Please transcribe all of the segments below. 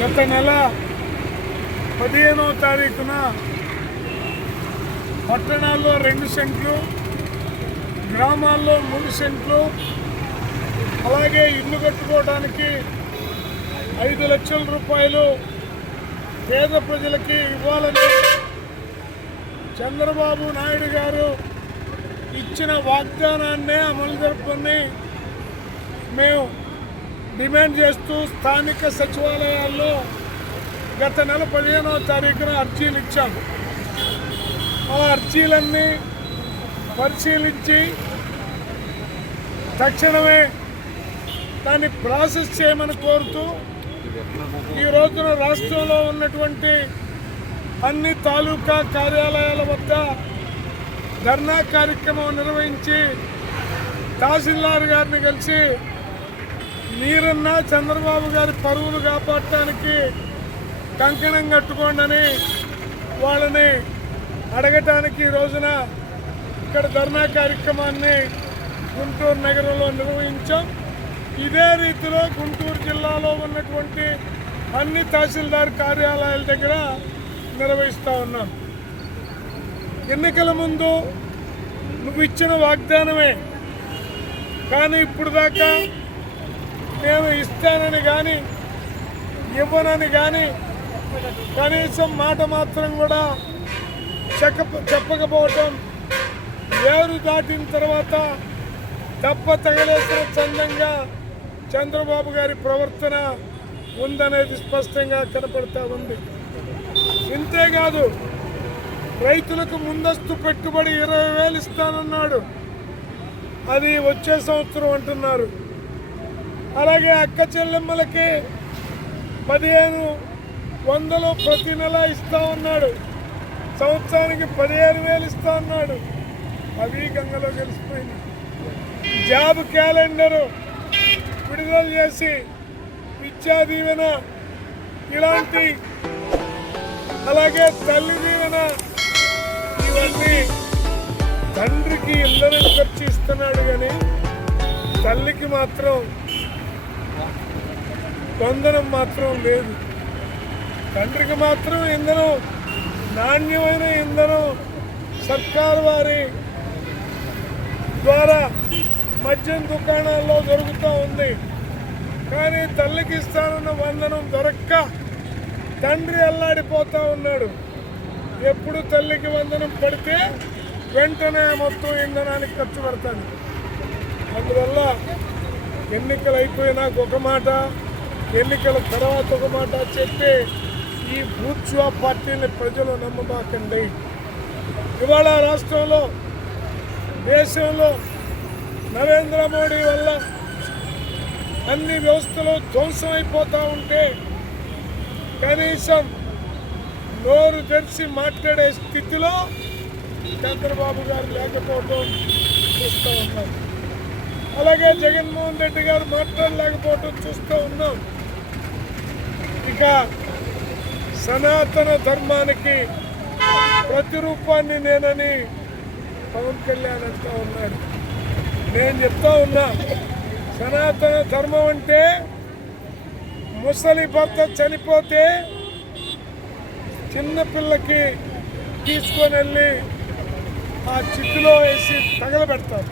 గత నెల పదిహేనవ తారీఖున పట్టణాల్లో రెండు సెంట్లు గ్రామాల్లో మూడు సెంట్లు అలాగే ఇల్లు కట్టుకోవడానికి ఐదు లక్షల రూపాయలు పేద ప్రజలకి ఇవ్వాలని చంద్రబాబు నాయుడు గారు ఇచ్చిన వాగ్దానాన్నే అమలు జరుపుకొని మేము డిమాండ్ చేస్తూ స్థానిక సచివాలయాల్లో గత నెల పదిహేనవ తారీఖున అర్జీలు ఇచ్చాము. ఆ అర్జీలన్నీ పరిశీలించి తక్షణమే దాన్ని ప్రాసెస్ చేయమని కోరుతూ ఈ రోజున రాష్ట్రంలో ఉన్నటువంటి అన్ని తాలూకా కార్యాలయాల వద్ద ధర్నా కార్యక్రమం నిర్వహించి తహసీల్దార్ గారిని కలిసి మీరన్నా చంద్రబాబు గారి పరువులు కాపాడటానికి కంకణం కట్టుకోండి అని వాళ్ళని అడగటానికి ఈ రోజున ఇక్కడ ధర్నా కార్యక్రమాన్ని గుంటూరు నగరంలో నిర్వహించాం. ఇదే రీతిలో గుంటూరు జిల్లాలో ఉన్నటువంటి అన్ని తహసీల్దార్ కార్యాలయాల దగ్గర నిర్వహిస్తూ ఉన్నాం. ఎన్నికల ముందు నువ్వు ఇచ్చిన వాగ్దానమే. కానీ ఇప్పుడు దాకా ఇస్తానని కానీ ఇవ్వనని కానీ కనీసం మాట మాత్రం కూడా చెక్క చెప్పకపోవటం ఏరు దాటిన తర్వాత దెబ్బ తగలేసిన చందంగా చంద్రబాబు గారి ప్రవర్తన ఉందనేది స్పష్టంగా కనపడతా ఉంది. ఇంతేకాదు రైతులకు ముందస్తు పెట్టుబడి ఇరవై వేలు ఇస్తానన్నాడు. అది వచ్చే సంవత్సరం అంటున్నారు. అలాగే అక్క చెల్లెమ్మలకి పదిహేను వందలు ప్రతి నెల ఇస్తా ఉన్నాడు. సంవత్సరానికి పదిహేను వేలు ఇస్తా ఉన్నాడు. అవి గంగలో కలిసిపోయింది. జాబ్ క్యాలెండరు విడుదల చేసి విద్యా దీవెన ఇలాంటి అలాగే తల్లి దీవెన ఇవన్నీ తండ్రికి ఇళ్ళని ఖర్చు ఇస్తున్నాడు కానీ తల్లికి మాత్రం వందనం మాత్రం లేదు. తండ్రికి మాత్రం ఇంధనం నాణ్యమైన ఇంధనం సర్కారు వారి ద్వారా మద్యం దుకాణాల్లో దొరుకుతూ ఉంది. కానీ తల్లికి ఇస్తానన్న వందనం దొరక్క తండ్రి అల్లాడిపోతూ ఉన్నాడు. ఎప్పుడు తల్లికి వందనం పడితే వెంటనే మొత్తం ఇంధనానికి ఖర్చు పెడతాను. అందువల్ల ఎన్నికలు అయిపోయినాక ఒక మాట ఎన్నికల తర్వాత ఒక మాట చెప్పి ఈ బూర్చువా పార్టీని ప్రజలు నమ్మమాకండి ఇవాళ రాష్ట్రంలో దేశంలో నరేంద్ర మోడీ వల్ల అన్ని వ్యవస్థలు ధ్వంసం అయిపోతూ ఉంటే కనీసం నోరు తెరిచి మాట్లాడే స్థితిలో చంద్రబాబు గారు లేకపోవడం చూస్తూ ఉన్నాం. అలాగే జగన్మోహన్ రెడ్డి గారు మాట్లాడలేకపోవటం చూస్తూ ఉన్నాం. యొక్క సనాతన ధర్మానికి ప్రతిరూపాన్ని నేనని పవన్ కళ్యాణ్ అంటూ ఉన్నాడు. నేను చెప్తా ఉన్నా సనాతన ధర్మం అంటే ముసలి భర్త చనిపోతే చిన్నపిల్లకి తీసుకొని వెళ్ళి ఆ చిట్టులో వేసి తగలబెడతారు.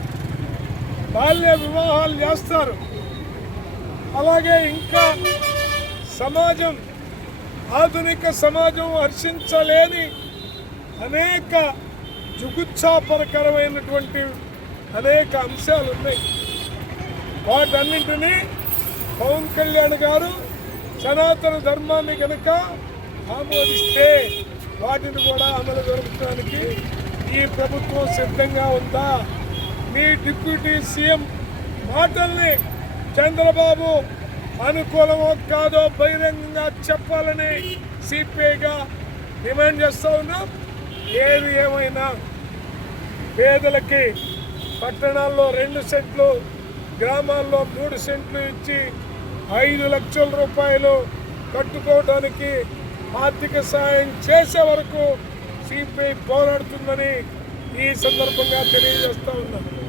బాల్య వివాహాలు చేస్తారు. అలాగే ఇంకా సమాజం ఆధునిక సమాజం హర్షించలేని అనేక జుగుత్సాపరకరమైనటువంటి అనేక అంశాలు ఉన్నాయి. వాటన్నింటినీ పవన్ కళ్యాణ్ గారు సనాతన ధర్మాన్ని కనుక ఆమోదిస్తే వాటిని కూడా అమలు జరపడానికి ఈ ప్రభుత్వం సిద్ధంగా ఉందా? మీ డిప్యూటీ సీఎం మాటల్ని చంద్రబాబు అనుకూలమో కాదో బహిరంగంగా చెప్పాలని సిపిఐగా డిమాండ్ చేస్తూ ఉన్నాం. ఏది ఏమైనా పేదలకి పట్టణాల్లో రెండు సెంట్లు గ్రామాల్లో మూడు సెంట్లు ఇచ్చి ఐదు లక్షల రూపాయలు కట్టుకోవడానికి ఆర్థిక సాయం చేసే వరకు సిపిఐ పోరాడుతుందని ఈ సందర్భంగా తెలియజేస్తూ ఉన్నాను